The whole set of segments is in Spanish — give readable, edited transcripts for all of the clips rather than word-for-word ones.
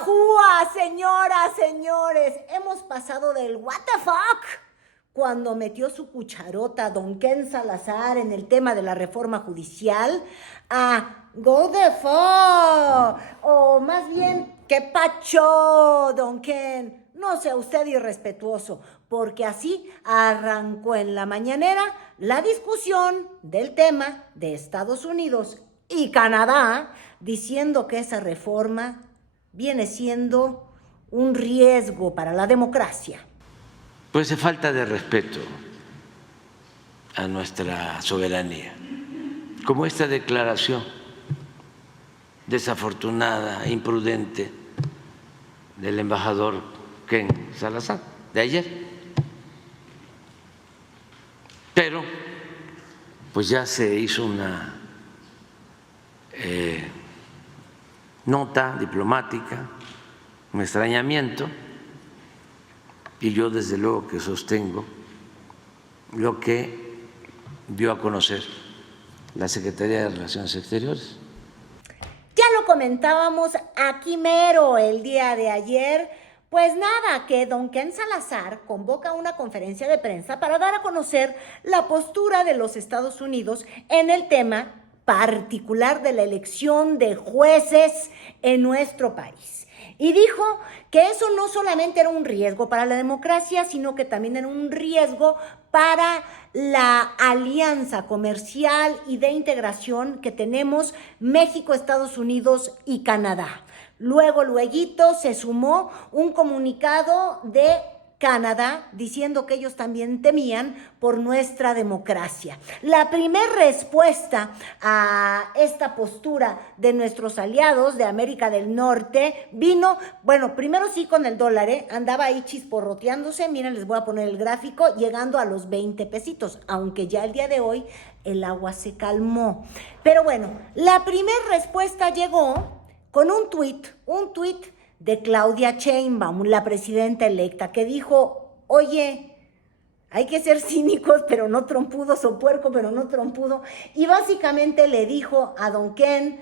Ajúa, señoras, señores, hemos pasado del what the fuck cuando metió su cucharota don Ken Salazar en el tema de la reforma judicial a go the fuck, o más bien, ¿qué pacho, don Ken? No sea usted irrespetuoso, porque así arrancó en la mañanera la discusión del tema de Estados Unidos y Canadá, diciendo que esa reforma viene siendo un riesgo para la democracia. Pues es falta de respeto a nuestra soberanía, como esta declaración desafortunada, imprudente del embajador Ken Salazar de ayer. Pero pues ya se hizo una nota diplomática, un extrañamiento, y yo desde luego que sostengo lo que dio a conocer la Secretaría de Relaciones Exteriores. Ya lo comentábamos aquí mero el día de ayer. Pues nada, que don Ken Salazar convoca una conferencia de prensa para dar a conocer la postura de los Estados Unidos en el tema particular de la elección de jueces en nuestro país. Y dijo que eso no solamente era un riesgo para la democracia, sino que también era un riesgo para la alianza comercial y de integración que tenemos México, Estados Unidos y Canadá. Luego se sumó un comunicado de Canadá diciendo que ellos también temían por nuestra democracia. La primera respuesta a esta postura de nuestros aliados de América del Norte vino, bueno, primero sí con el dólar, andaba ahí chisporroteándose, miren, les voy a poner el gráfico, llegando a los 20 pesitos, aunque ya el día de hoy el agua se calmó. Pero bueno, la primera respuesta llegó con un tuit de Claudia Sheinbaum, la presidenta electa, que dijo, oye, hay que ser cínicos, pero no trompudos, o puerco, pero no trompudo, y básicamente le dijo a don Ken,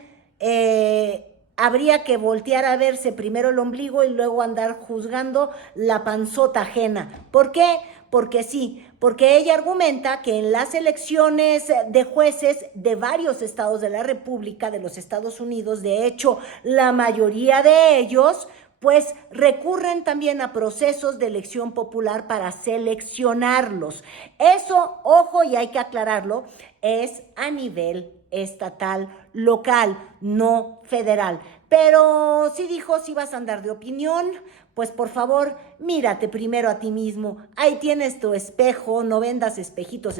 habría que voltear a verse primero el ombligo y luego andar juzgando la panzota ajena. ¿Por qué? Porque sí, porque ella argumenta que en las elecciones de jueces de varios estados de la República de los Estados Unidos, de hecho, la mayoría de ellos, pues recurren también a procesos de elección popular para seleccionarlos. Eso, ojo, y hay que aclararlo, es a nivel estatal, local, no federal. Pero sí dijo, si vas a andar de opinión, pues por favor, mírate primero a ti mismo. Ahí tienes tu espejo, no vendas espejitos.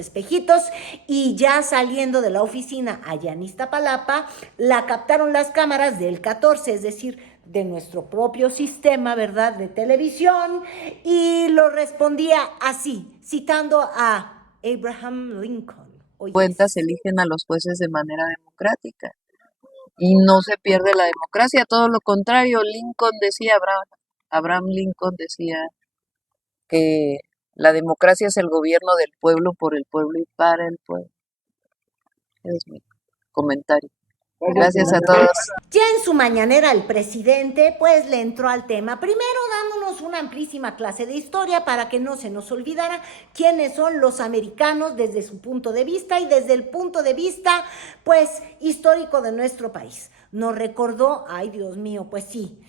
Y ya saliendo de la oficina allá en Iztapalapa, la captaron las cámaras del 14, es decir, de nuestro propio sistema, ¿verdad?, de televisión, y lo respondía así, citando a Abraham Lincoln. Cuentas eligen a los jueces de manera democrática y no se pierde la democracia, todo lo contrario. Abraham Lincoln decía que la democracia es el gobierno del pueblo, por el pueblo y para el pueblo. Es mi comentario. Gracias a todos. Ya en su mañanera el presidente pues le entró al tema, primero dándonos una amplísima clase de historia para que no se nos olvidara quiénes son los americanos desde su punto de vista y desde el punto de vista pues histórico de nuestro país. Nos recordó, ay Dios mío, pues sí,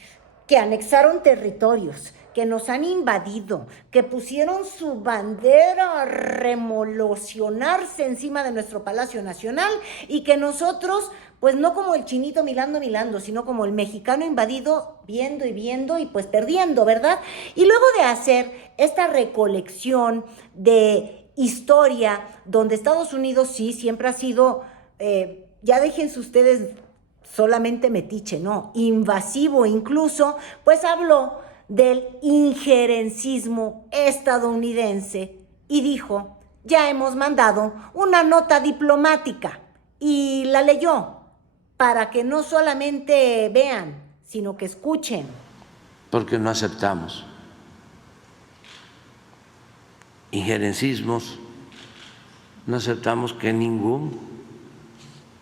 que anexaron territorios, que nos han invadido, que pusieron su bandera a remolocionarse encima de nuestro Palacio Nacional y que nosotros, pues no como el chinito milando, sino como el mexicano invadido, viendo y pues perdiendo, ¿verdad? Y luego de hacer esta recolección de historia, donde Estados Unidos sí siempre ha sido, ya déjense ustedes solamente metiche, no, invasivo incluso, pues habló del injerencismo estadounidense y dijo, ya hemos mandado una nota diplomática y la leyó para que no solamente vean, sino que escuchen. Porque no aceptamos injerencismos, no aceptamos que ningún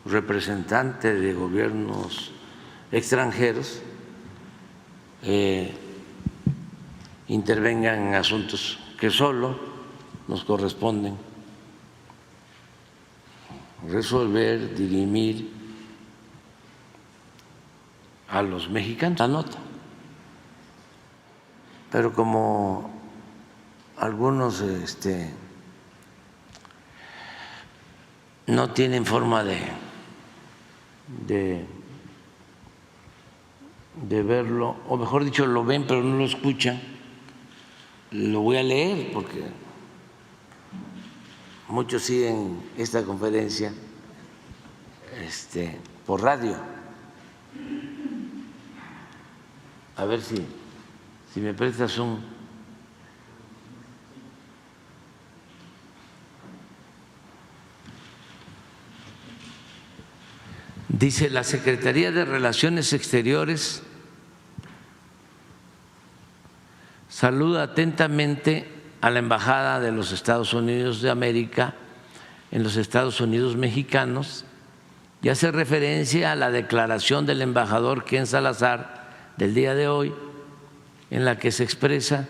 representante de gobiernos extranjeros intervengan en asuntos que solo nos corresponden resolver, dirimir a los mexicanos. La nota. Pero como algunos no tienen forma de verlo, o mejor dicho, lo ven pero no lo escuchan, lo voy a leer porque muchos siguen esta conferencia por radio. A ver si me prestas un... Dice: la Secretaría de Relaciones Exteriores saluda atentamente a la Embajada de los Estados Unidos de América en los Estados Unidos mexicanos y hace referencia a la declaración del embajador Ken Salazar del día de hoy, en la que se expresa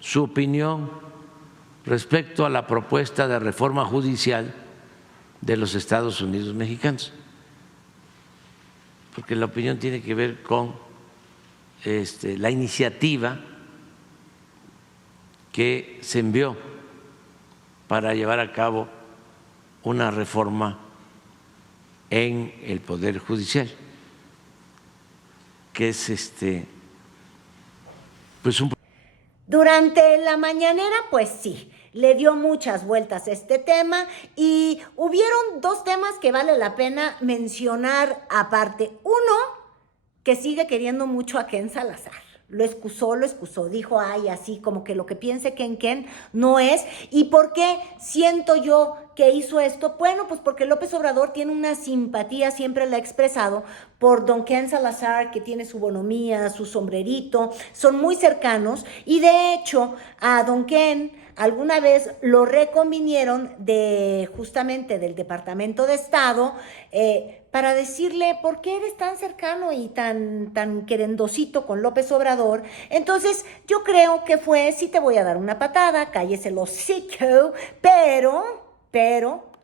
su opinión respecto a la propuesta de reforma judicial de los Estados Unidos mexicanos, porque la opinión tiene que ver con la iniciativa que se envió para llevar a cabo una reforma en el Poder Judicial, que es pues un... Durante la mañanera, pues sí, le dio muchas vueltas a este tema y hubieron dos temas que vale la pena mencionar aparte. Uno, que sigue queriendo mucho a Ken Salazar. Lo excusó, dijo, ay, así como que lo que piense Ken no es. ¿Y por qué siento yo que hizo esto? Bueno, pues porque López Obrador tiene una simpatía, siempre la ha expresado, por don Ken Salazar, que tiene su bonomía, su sombrerito, son muy cercanos, y de hecho a don Ken alguna vez lo reconvinieron justamente del Departamento de Estado, para decirle por qué eres tan cercano y tan querendosito con López Obrador. Entonces yo creo que fue: sí te voy a dar una patada, cállese el hocico, pero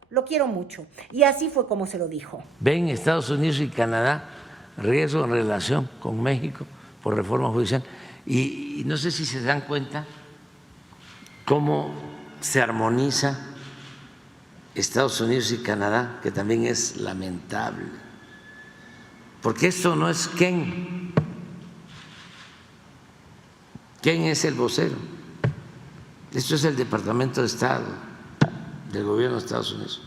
lo quiero mucho. Y así fue como se lo dijo. Ven Estados Unidos y Canadá riesgo en relación con México por reforma judicial. Y no sé si se dan cuenta cómo se armoniza Estados Unidos y Canadá, que también es lamentable, porque esto no es Ken es el vocero, esto es el Departamento de Estado del gobierno de Estados Unidos.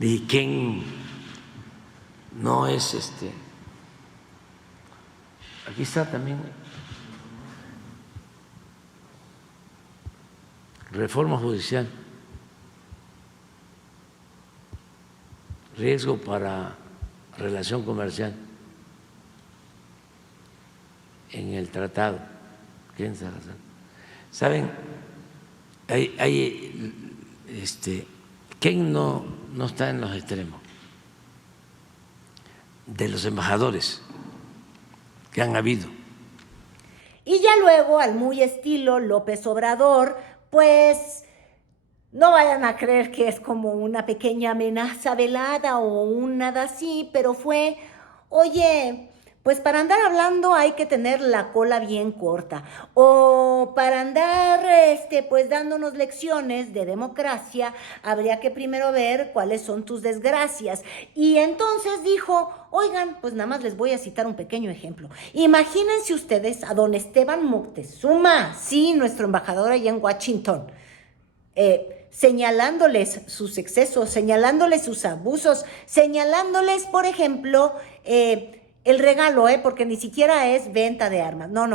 Y Ken no es aquí está también reforma judicial, riesgo para relación comercial en el tratado. ¿Quién sabe? ¿Saben? ¿Quién no está en los extremos de los embajadores que han habido? Y ya luego, al muy estilo López Obrador, pues no vayan a creer que es como una pequeña amenaza velada o un nada así, pero fue: oye, pues para andar hablando hay que tener la cola bien corta, o para andar pues dándonos lecciones de democracia habría que primero ver cuáles son tus desgracias. Y entonces dijo: oigan, pues nada más les voy a citar un pequeño ejemplo. Imagínense ustedes a don Esteban Moctezuma, sí, nuestro embajador allá en Washington, señalándoles sus excesos, señalándoles sus abusos, señalándoles, por ejemplo, el regalo, porque ni siquiera es venta de armas, no,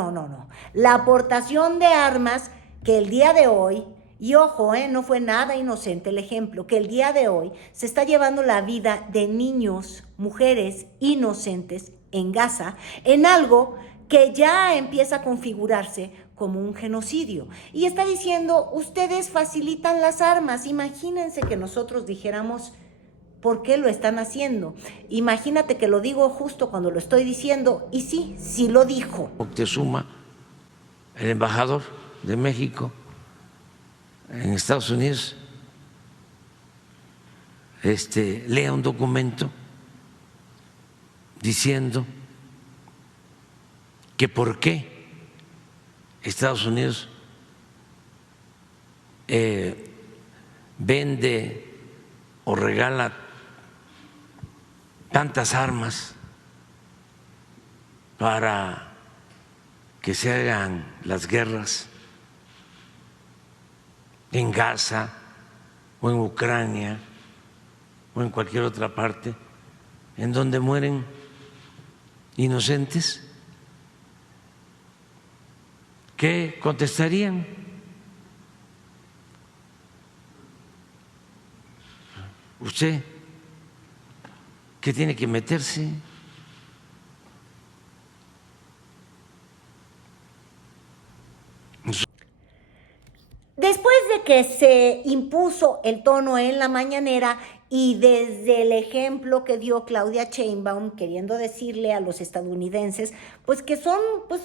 la aportación de armas que el día de hoy, y ojo, no fue nada inocente el ejemplo, que el día de hoy se está llevando la vida de niños, mujeres inocentes en Gaza, en algo que ya empieza a configurarse como un genocidio. Y está diciendo, ustedes facilitan las armas. Imagínense que nosotros dijéramos, ¿por qué lo están haciendo? Imagínate que lo digo justo cuando lo estoy diciendo, y sí, sí lo dijo. Moctezuma, el embajador de México en Estados Unidos, lea un documento diciendo que por qué Estados Unidos vende o regala tantas armas para que se hagan las guerras en Gaza o en Ucrania o en cualquier otra parte en donde mueren inocentes. ¿Qué contestarían? ¿Usted qué tiene que meterse? Después de que se impuso el tono en la mañanera y desde el ejemplo que dio Claudia Sheinbaum, queriendo decirle a los estadounidenses, pues que son, pues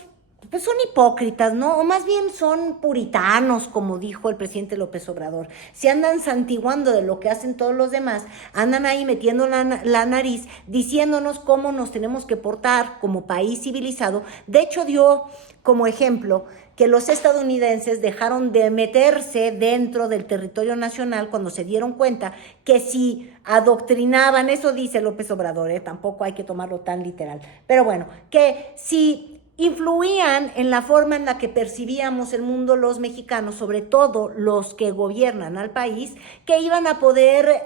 son hipócritas, ¿no? O más bien son puritanos, como dijo el presidente López Obrador. Se andan santiguando de lo que hacen todos los demás, andan ahí metiendo la nariz, diciéndonos cómo nos tenemos que portar como país civilizado. De hecho, dio como ejemplo que los estadounidenses dejaron de meterse dentro del territorio nacional cuando se dieron cuenta que si adoctrinaban, eso dice López Obrador, tampoco hay que tomarlo tan literal, pero bueno, que si influían en la forma en la que percibíamos el mundo los mexicanos, sobre todo los que gobiernan al país, que iban a poder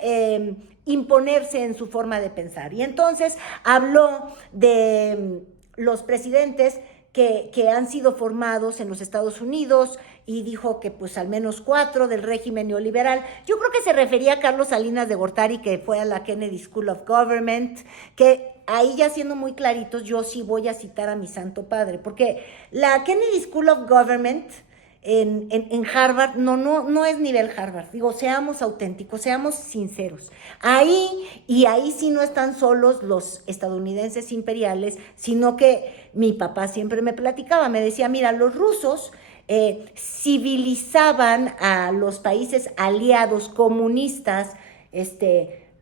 imponerse en su forma de pensar. Y entonces habló de los presidentes que han sido formados en los Estados Unidos y dijo que pues al menos 4 del régimen neoliberal. Yo creo que se refería a Carlos Salinas de Gortari, que fue a la Kennedy School of Government, que ahí ya siendo muy claritos, yo sí voy a citar a mi santo padre, porque la Kennedy School of Government en Harvard no es nivel Harvard. Digo, seamos auténticos, seamos sinceros. Ahí sí no están solos los estadounidenses imperiales, sino que mi papá siempre me platicaba, me decía, mira, los rusos civilizaban a los países aliados comunistas,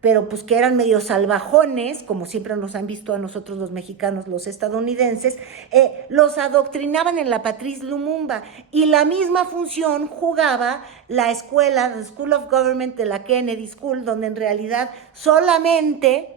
pero pues que eran medio salvajones, como siempre nos han visto a nosotros los mexicanos, los estadounidenses, los adoctrinaban en la Patrice Lumumba, y la misma función jugaba la escuela, la School of Government de la Kennedy School, donde en realidad solamente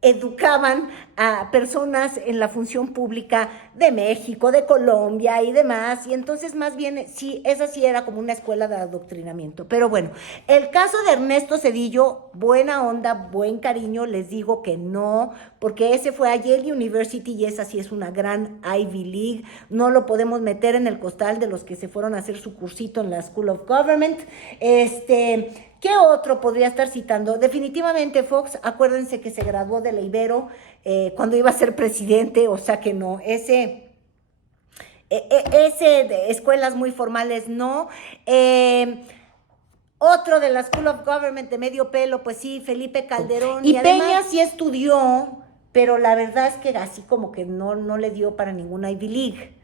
educaban a personas en la función pública de México, de Colombia y demás, y entonces más bien sí, esa sí era como una escuela de adoctrinamiento. Pero bueno, el caso de Ernesto Zedillo, buena onda, buen cariño, les digo que no, porque ese fue a Yale University y esa sí es una gran Ivy League, no lo podemos meter en el costal de los que se fueron a hacer su cursito en la School of Government. ¿Qué otro podría estar citando? Definitivamente Fox, acuérdense que se graduó de la Ibero cuando iba a ser presidente, o sea que no, ese de escuelas muy formales no. Otro de la School of Government de medio pelo, pues sí, Felipe Calderón. Y además, Peña sí estudió, pero la verdad es que así como que no le dio para ninguna Ivy League.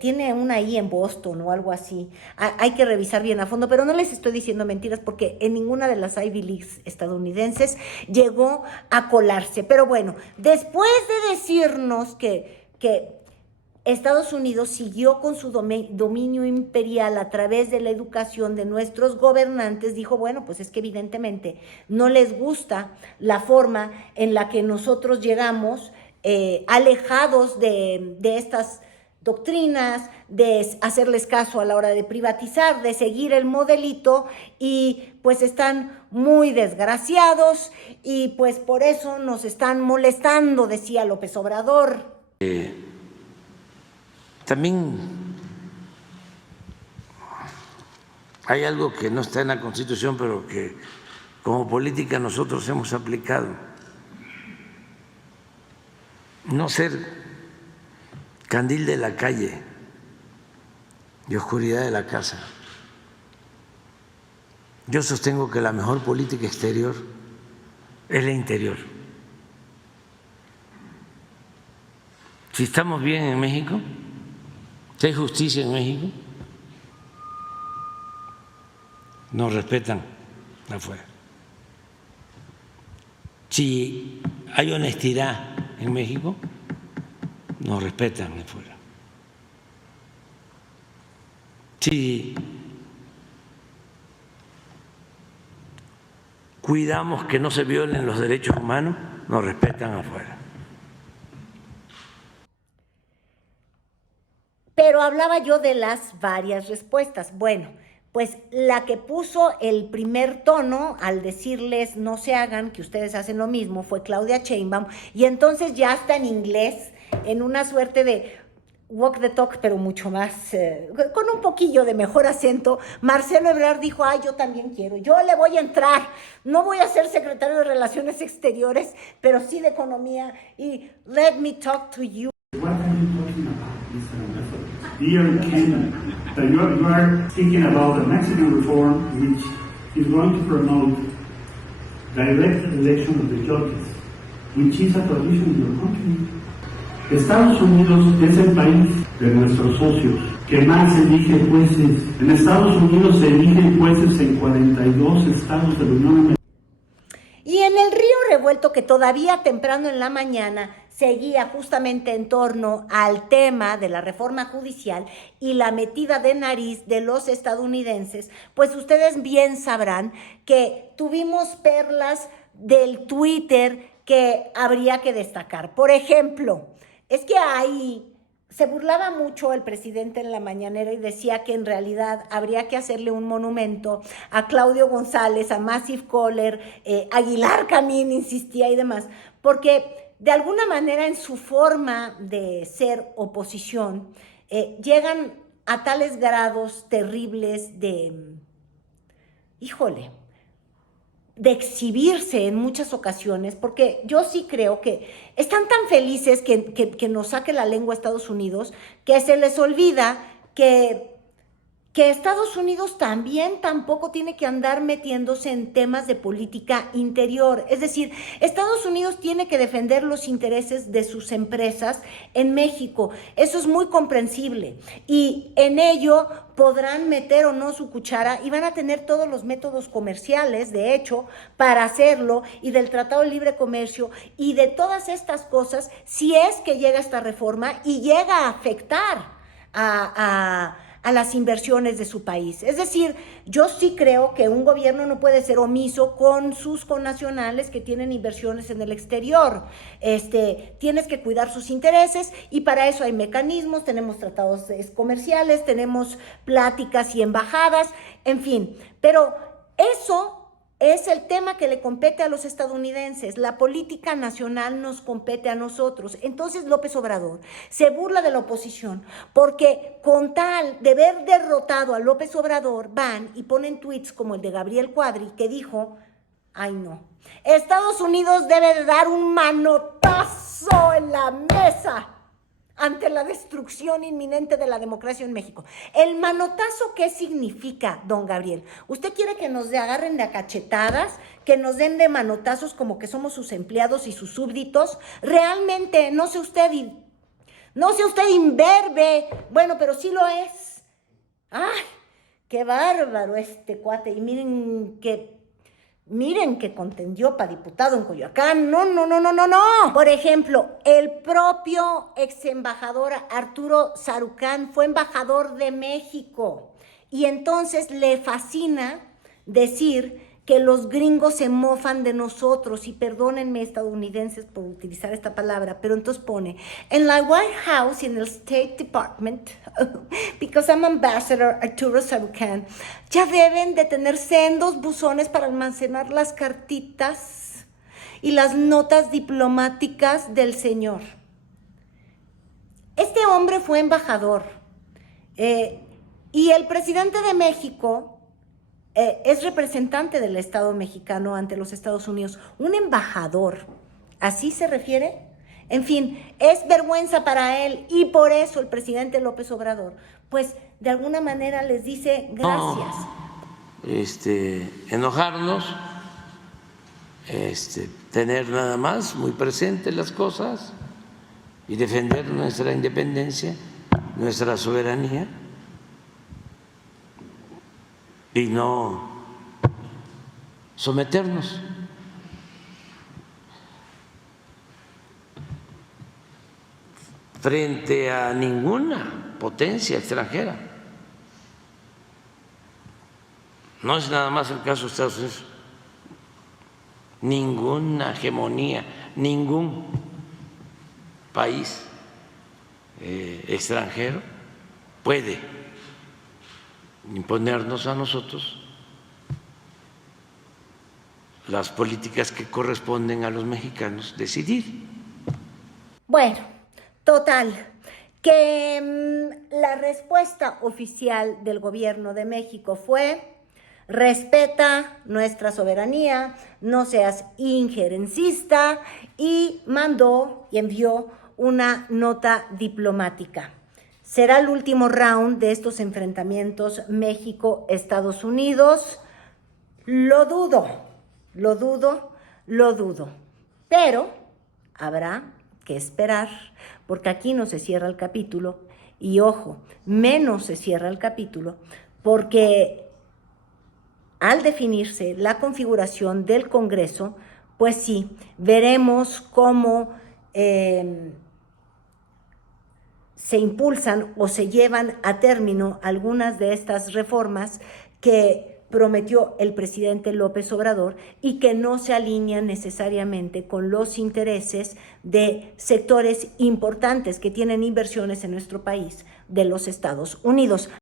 Tiene una ahí en Boston o algo así. Hay que revisar bien a fondo, pero no les estoy diciendo mentiras porque en ninguna de las Ivy Leagues estadounidenses llegó a colarse. Pero bueno, después de decirnos que Estados Unidos siguió con su dominio imperial a través de la educación de nuestros gobernantes, dijo, bueno, pues es que evidentemente no les gusta la forma en la que nosotros llegamos alejados de estas doctrinas, de hacerles caso a la hora de privatizar, de seguir el modelito, y pues están muy desgraciados y pues por eso nos están molestando, decía López Obrador. También hay algo que no está en la Constitución, pero que como política nosotros hemos aplicado: no ser candil de la calle y oscuridad de la casa. Yo sostengo que la mejor política exterior es la interior. Si estamos bien en México, si hay justicia en México, nos respetan afuera. Si hay honestidad en México, nos respetan afuera. Si cuidamos que no se violen los derechos humanos, nos respetan afuera. Pero hablaba yo de las varias respuestas. Bueno, pues la que puso el primer tono al decirles no se hagan, que ustedes hacen lo mismo, fue Claudia Sheinbaum, y entonces ya está en inglés, en una suerte de walk the talk, pero mucho más, con un poquillo de mejor acento. Marcelo Ebrard dijo, ay, yo también quiero, yo le voy a entrar, no voy a ser secretario de Relaciones Exteriores, pero sí de Economía, y let me talk to you. What are you talking about, Mr. Ambassador? Dear Ken, you are speaking about the Mexican reform which is going to promote direct election of the judges, which is a tradition in your country. Estados Unidos es el país de nuestros socios que más elige jueces. En Estados Unidos se eligen jueces en 42 estados de la Unión Americana. Y en el río revuelto que todavía temprano en la mañana seguía justamente en torno al tema de la reforma judicial y la metida de nariz de los estadounidenses, pues ustedes bien sabrán que tuvimos perlas del Twitter que habría que destacar. Por ejemplo, es que ahí se burlaba mucho el presidente en la mañanera y decía que en realidad habría que hacerle un monumento a Claudio González, a Massive Caller, Aguilar Camín, insistía y demás, porque de alguna manera en su forma de ser oposición llegan a tales grados terribles de, híjole, de exhibirse en muchas ocasiones, porque yo sí creo que están tan felices que nos saque la lengua Estados Unidos, que se les olvida que Estados Unidos también tampoco tiene que andar metiéndose en temas de política interior. Es decir, Estados Unidos tiene que defender los intereses de sus empresas en México. Eso es muy comprensible. Y en ello podrán meter o no su cuchara y van a tener todos los métodos comerciales, de hecho, para hacerlo, y del Tratado de Libre Comercio y de todas estas cosas, si es que llega esta reforma y llega a afectar a las inversiones de su país. Es decir, yo sí creo que un gobierno no puede ser omiso con sus connacionales que tienen inversiones en el exterior. Tienes que cuidar sus intereses y para eso hay mecanismos, tenemos tratados comerciales, tenemos pláticas y embajadas, en fin. Pero eso es el tema que le compete a los estadounidenses. La política nacional nos compete a nosotros. Entonces López Obrador se burla de la oposición porque con tal de ver derrotado a López Obrador van y ponen tweets como el de Gabriel Cuadri que dijo, ay no, Estados Unidos debe de dar un manotazo en la mesa ante la destrucción inminente de la democracia en México. ¿El manotazo qué significa, don Gabriel? ¿Usted quiere que nos agarren de a cachetadas, que nos den de manotazos como que somos sus empleados y sus súbditos? Realmente, no sé usted imberbe, bueno, pero sí lo es. ¡Ay, qué bárbaro este cuate! Y miren que contendió para diputado en Coyoacán. No. Por ejemplo, el propio ex embajador Arturo Sarucán fue embajador de México y entonces le fascina decir que los gringos se mofan de nosotros, y perdónenme estadounidenses por utilizar esta palabra, pero entonces pone, en la White House y en el State Department, because I'm Ambassador Arturo Sarucán, ya deben de tener sendos buzones para almacenar las cartitas y las notas diplomáticas del señor. Este hombre fue embajador y el presidente de México es representante del Estado mexicano ante los Estados Unidos, un embajador, ¿así se refiere? En fin, es vergüenza para él y por eso el presidente López Obrador, pues de alguna manera les dice gracias. Enojarnos, tener nada más muy presentes las cosas y defender nuestra independencia, nuestra soberanía, y no someternos. Frente a ninguna potencia extranjera. No es nada más el caso de Estados Unidos. Ninguna hegemonía, ningún país extranjero puede imponernos a nosotros las políticas que corresponden a los mexicanos decidir. Bueno, total, que la respuesta oficial del gobierno de México fue: respeta nuestra soberanía, no seas injerencista, y mandó y envió una nota diplomática. ¿Será el último round de estos enfrentamientos México-Estados Unidos? Lo dudo, lo dudo, lo dudo. Pero habrá que esperar, porque aquí no se cierra el capítulo, y ojo, menos se cierra el capítulo, porque al definirse la configuración del Congreso, pues sí, veremos cómo se impulsan o se llevan a término algunas de estas reformas que prometió el presidente López Obrador y que no se alinean necesariamente con los intereses de sectores importantes que tienen inversiones en nuestro país, de los Estados Unidos.